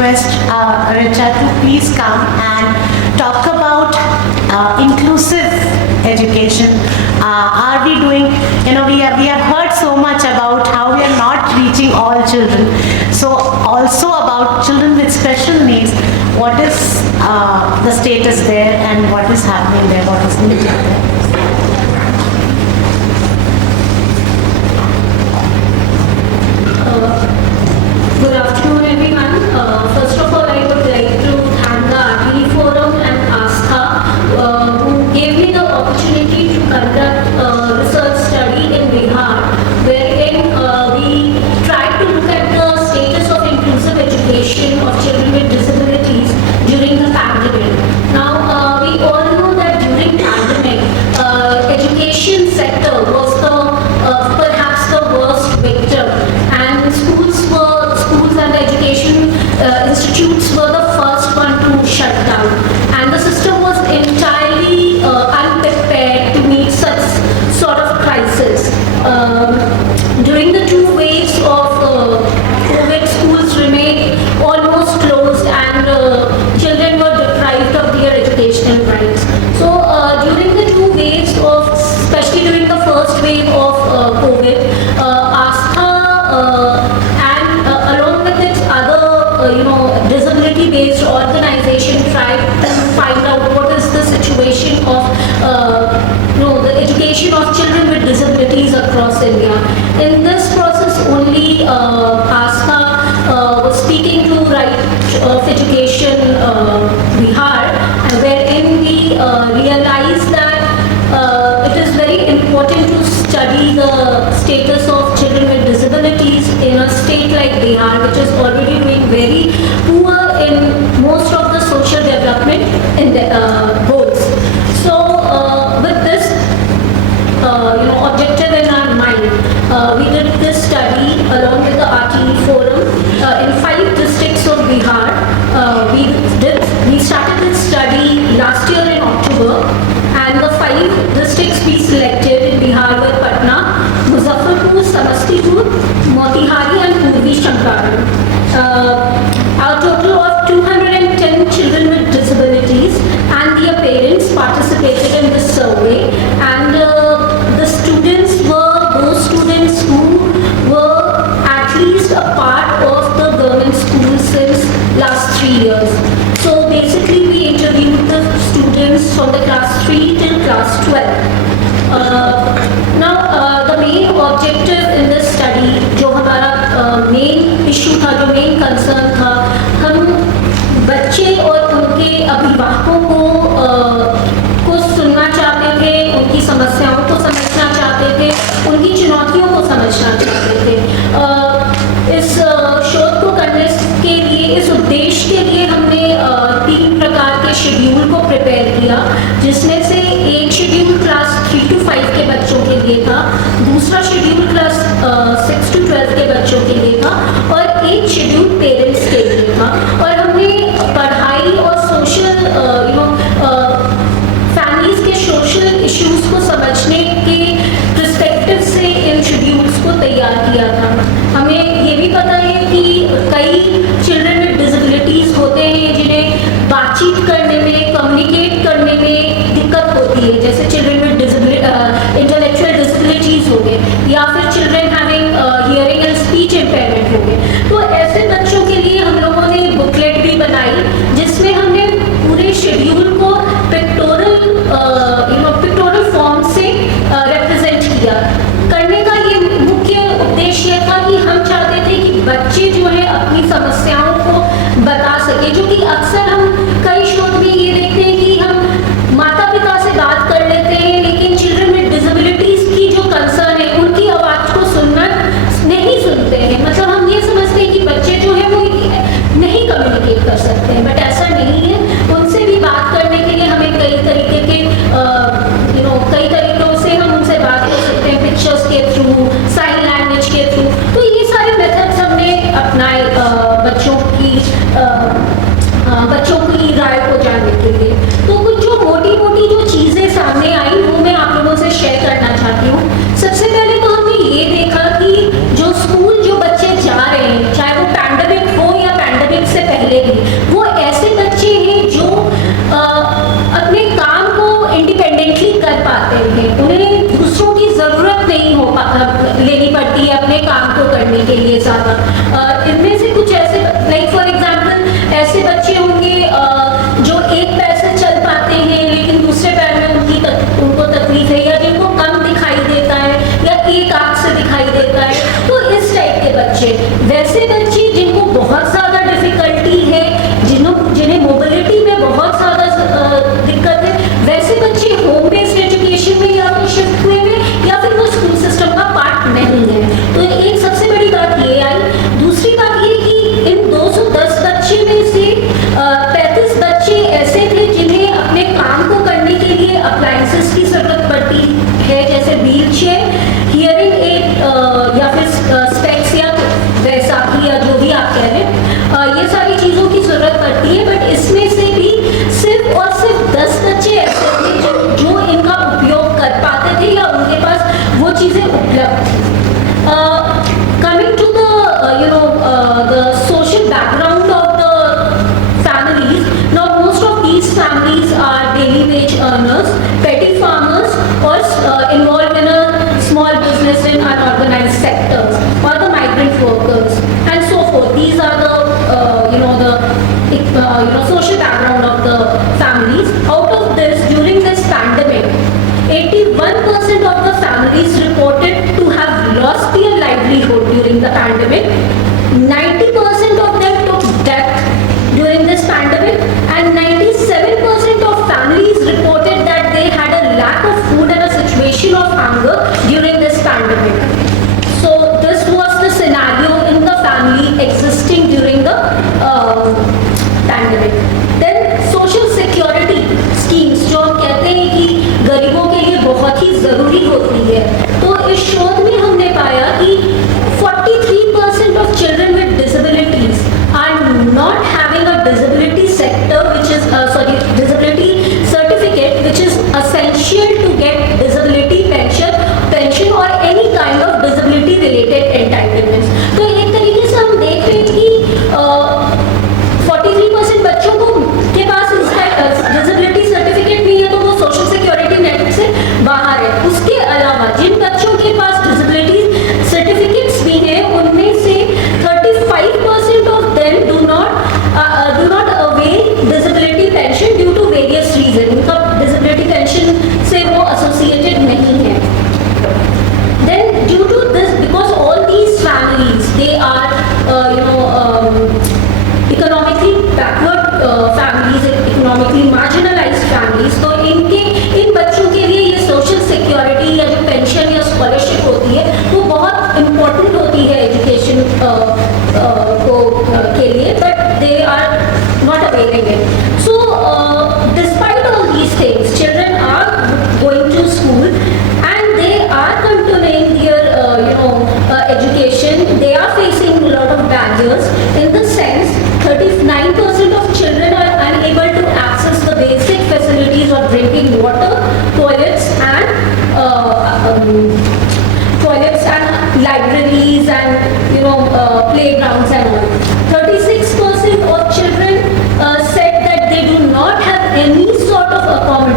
request Richa to please come and talk about inclusive education. Are we doing, we have heard so much about how we are not reaching all children. So also about children with special needs, what is the status there and what is happening there, what is needed there? Good afternoon, everyone. First of all, I would like to thank the RTE Forum and ASTHA who gave me the opportunity to conduct a research study in Bihar, wherein we tried to look at the status of inclusive education of children with disabilities during the pandemic. Now, we all know that during pandemic, education sector was perhaps the worst victim, and schools and education institutes were the first one to shut down, and the system was entirely unprepared to meet such sort of crisis. During the two waves of COVID, schools remained almost closed and children were deprived of their educational rights. So during the two waves of, especially during the first wave of COVID, ASTHA and along with its other disability-based organization tried to find out what is the situation of the education of children with disabilities across India. In this process, only ASTHA was speaking to Right of Education Bihar, wherein we realized that it is very important to study the status of children with disabilities in a state like Bihar, which is already doing very poor in most of the social development in the goals. So with this objective in our mind, we did this study along with the RTE Forum in 5 districts of Bihar. We started this study last year in October, and the 5 districts we selected in Bihar were Patna, Muzaffarpur, Samastipur, Motihari and Purvi Champaran. Our total of 210 children with disabilities and their parents participated in this survey, and the students were those students who were at least a part of the government school since last 3 years. So basically we interviewed the students from the class 3 till class 12. Now the main objective in this study, जो हमारा main issue था, जो main concern था, हम बच्चे और उनके अभिभावकों को सुनना चाहते थे, उनकी समस्याओं को समझना चाहते थे, उनकी चुनौतियों को समझना चाहते थे। इस शोध को करने के लिए, इस उद्देश्य के लिए हमने 3 प्रकार के शेड्यूल को प्रिपेयर किया, जिसमें से एक शेड्यूल क्लास 3 to 5 के बच्चों के लिए था, दूसरा शेड्यूल क्लास 6 to 12 के बच्चों के लिए था और एक शेड्यूल पेरेंट्स के लिए था। और हमने पढ़ाई और सोशल फैमिलीज के सोशल इश्यूज को समझने के पर्सपेक्टिव से इन शेड्यूल्स को तैयार किया था। हमें ये भी पता है कि कई चिल्ड्रन विद डिसेबिलिटीज होते हैं जिन्हें बातचीत करने में, कम्युनिकेट करने में दिक्कत होती है, जैसे चिल्ड्रन विद इंटेलेक्चुअल डिसेबिलिटीज हो गए या फिर children having hearing and speech impairment हो गए। तो ऐसे बच्चों के लिए हम लोगों ने बुकलेट भी बनाई, जिसमें हमने पूरे शेड्यूल को पिक्टोरल फॉर्म से रिप्रेजेंट किया। करने का ये मुख्य उद्देश्य था कि हम चाहते थे कि बच्चे जो है अपनी समस्याओं को बता सके, जो कि अक्सर हम कई शोध में ये देखते हैं कि हम माता पिता से बात कर लेते हैं, लेकिन चिल्ड्रन विद डिसेबिलिटीज की जो कंसर्न है उनकी आवाज़ को सुनना नहीं सुनते हैं। मतलब हम ये समझते हैं कि बच्चे जो है वो नहीं कम्युनिकेट कर सकते हैं, बट ऐसा नहीं है। उनसे भी बात करने के लिए हमें कई तरीके के कई तरीकों से हम उनसे बात कर सकते हैं, पिक्चर्स के थ्रू, साइन लैंग्वेज के थ्रू। तो ये सारे मेथड्स हमने अपनाए बच्चों की राय को जानने के लिए। तो कुछ जो मोटी मोटी जो चीज़ें सामने आई वो मैं आप लोगों से शेयर करना चाहती हूँ। सबसे पहले तो हमने ये देखा कि जो स्कूल जो बच्चे जा रहे हैं, चाहे वो पैंडेमिक हो या पैंडेमिक से पहले चलेगी। वो ऐसे बच्चे हैं जो अपने काम को इंडिपेंडेंटली कर पाते हैं, उन्हें दूसरों की ज़रूरत नहीं लेनी पड़ती है अपने काम को करने के लिए ज़्यादा। इनमें से कुछ ऐसे, लाइक फॉर एग्जांपल, ऐसे बच्चे होंगे जो एक पैर से चल पाते हैं लेकिन दूसरे पैर में उनको तकलीफ है, या जिनको कम दिखाई देता है या एक आँख से दिखाई देता है, तो इस टाइप के बच्चे। वैसे बच्चे जिनको बहुत ज़्यादा डिफिकल्टी है, जिन्हें मोबिलिटी में बहुत ज़्यादा दिक्कत है, वैसे बच्चे होम बेस्ड एजुकेशन में या तो शिफ्ट हुए में या फिर वो स्कूल सिस्टम का पार्ट नहीं है। तो एक सबसे बड़ी बात ये आई। दूसरी बात ये कि इन 210 बच्चे में से 35 बच्चे ऐसे थे जिन्हें अपने काम को करने के लिए अप्लायंसेस की जरूरत पड़ती है, जैसे व्हील चेयर, हियरिंग एड या फिर स्पेक्स या वैसाखी या जो भी आप कह रहे हैं, ये सारी चीज़ों की जरूरत पड़ती है। बट इसमें से भी सिर्फ और सिर्फ 10 बच्चे ऐसे थे जो इनका उपयोग कर पाते थे या उनके पास वो चीज़ें उपलब्ध थी। Coming to the social background of the families. Now most of these families are daily wage earners, petty farmers, or involved in a small business in unorganized sectors, or the migrant workers, and so forth. These are the social background of the families. Out of this, during this pandemic, 81% of the families reported to have lost their livelihood during the pandemic. 90% of them took death during this pandemic, and 97% of families reported that they had a lack of food and a situation of hunger during this pandemic. So this was the scenario in the family existing during the pandemic. Then social security schemes, जो हम कहते हैं कि गरीबों के लिए बहुत ही ज़रूरी होती है, तो इस शोध में हमने पाया कि 43% of children with disabilities are not having a disability sector, which is disability certificate, which is essential to get disability pension or any kind of disability related entitlements. तो एक तरीके से हम देख रहे हैं कि 43% बच्चों को के पास डिसेबिलिटी सर्टिफिकेट नहीं है, तो वो सोशल सिक्योरिटी नेट से बाहर है। उसके अलावा जिन बच्चों के पास डिसेबिलिटी सर्टिफिकेट्स भी हैं, उनमें से 35% of them do not avail disability pension due to various reason. उनका डिसेबिलिटी पेंशन से वो एसोसिएटेड नहीं है। Then due to this, because all these families, they are economically backward families, economically marginalized families, तो इन बच्चों के लिए ये सोशल सिक्योरिटी या जो पेंशन या स्कॉलरशिप होती है वो बहुत इम्पोर्टेंट होती है एजुकेशन के लिए, but they are not availing it. So despite all these things, children are going to school and they are continuing their education. They are facing a lot of barriers in the sense 39% of children are unable to access the basic facilities of drinking water, toilets and libraries and playgrounds and all. 36% of children said that they do not have any sort of accommodation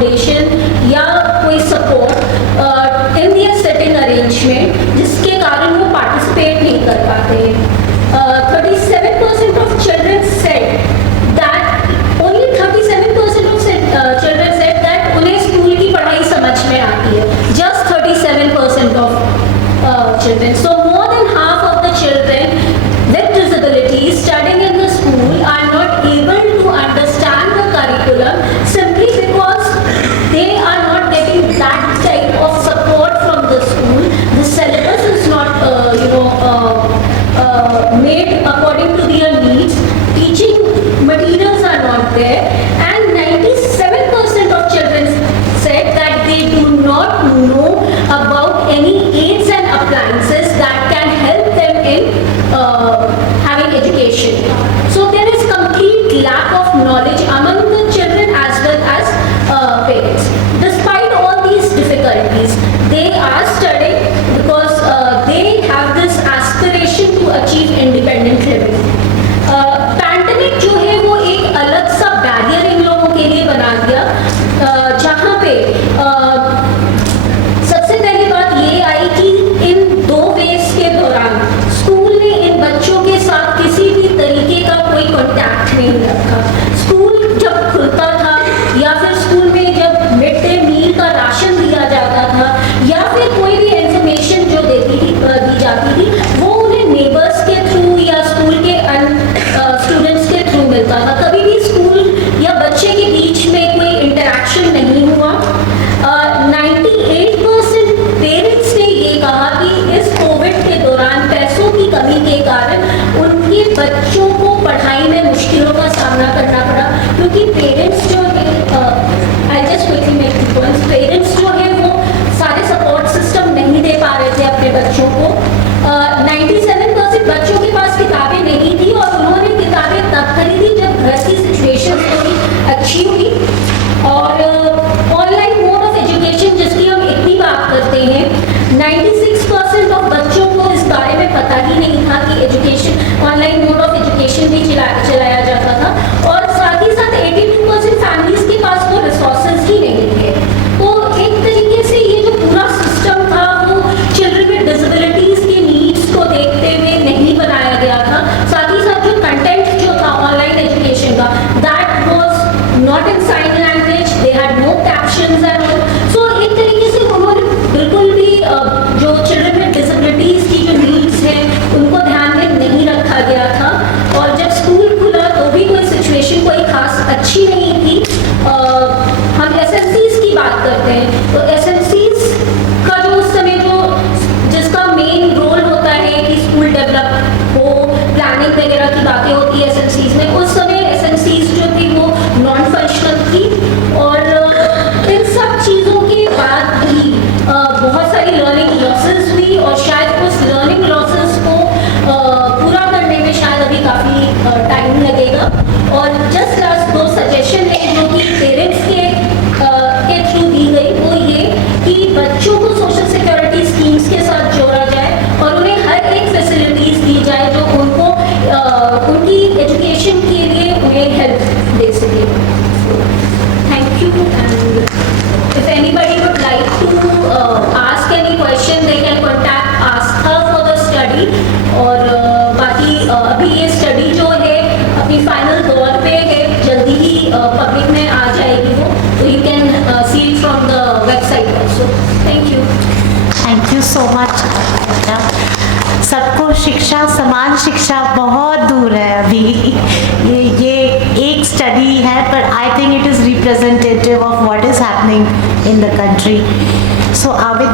बच्चों को पढ़ाई में मुश्किलों का सामना करना पड़ा, क्योंकि पेरेंट्स जो है, I just quickly make the points, parents जो है वो सारे सपोर्ट सिस्टम नहीं दे पा रहे थे अपने बच्चों को। 97% बच्चों के पास किताबें नहीं थी, और उन्होंने किताबें तब खरीदी जब घर की सिचुएशन थोड़ी अच्छी हुई। और ऑनलाइन मोड ऑफ एजुकेशन जिसकी हम इतनी बात करते हैं, 96% ऑफ बच्चों को इस बारे में पता ही नहीं था कि education, online mode of education भी चलाया जाता था। और साथ ही साथ 82% फैमिलीज के पास वो रिसोर्सेज ही नहीं थे। तो एक तरीके से ये जो पूरा सिस्टम था वो चिल्ड्रन विद डिसेबिलिटीज के नीड्स को देखते हुए नहीं बनाया गया था। साथ ही साथ जो कंटेंट जो था ऑनलाइन एजुकेशन का, that was not in sign language, they had no captions and all. So एक तरीके से उन्होंने बिल्कुल भी जो चिल्ड्रन विद डिसेबिलिटीज की जो नीड्स हैं उनको ध्यान में नहीं रखा गया था। और जब स्कूल खुला तो भी कोई सिचुएशन कोई खास अच्छी नहीं थी। हम एसएमसीज की बात करते हैं, तो एसएमसीज का जो उस समय जो जिसका मेन रोल होता है कि स्कूल डेवलप हो, प्लानिंग वगैरह की बातें होती है एसएमसीज में, उस समय एसएमसीज जो थी वो नॉन फंक्शनल थी। और इन सब चीज़ों के बाद भी बहुत सारी लर्निंग लॉसेस हुई, और शायद उस लर्निंग लॉसेस को पूरा करने में शायद अभी काफ़ी टाइम लगेगा। और जस्ट लास्ट 2 सजेशन है जो कि पेरेंट्स के थ्रू दी गई, वो ये कि बच्चों को सोशल सिक्योरिटी स्कीम्स के साथ जोड़ा जाए और उन्हें हर एक फैसिलिटीज़ दी जाए जो उनको उनकी एजुकेशन के लिए उन्हें हेल्प दे सके। Thank you. And if anybody would like to ask any question, they can contact Aastha for the study. और बाकी अभी ये स्टडी जो है अपनी फाइनल दौर पे है, जल्दी ही पब्लिक में आ जाएगी वो, तो you can see it from the website also. Thank you. Thank you so much. सबको शिक्षा, समान शिक्षा बहुत दूर है अभी। ये एक स्टडी है, पर I think it is representative of what is happening in the country. So with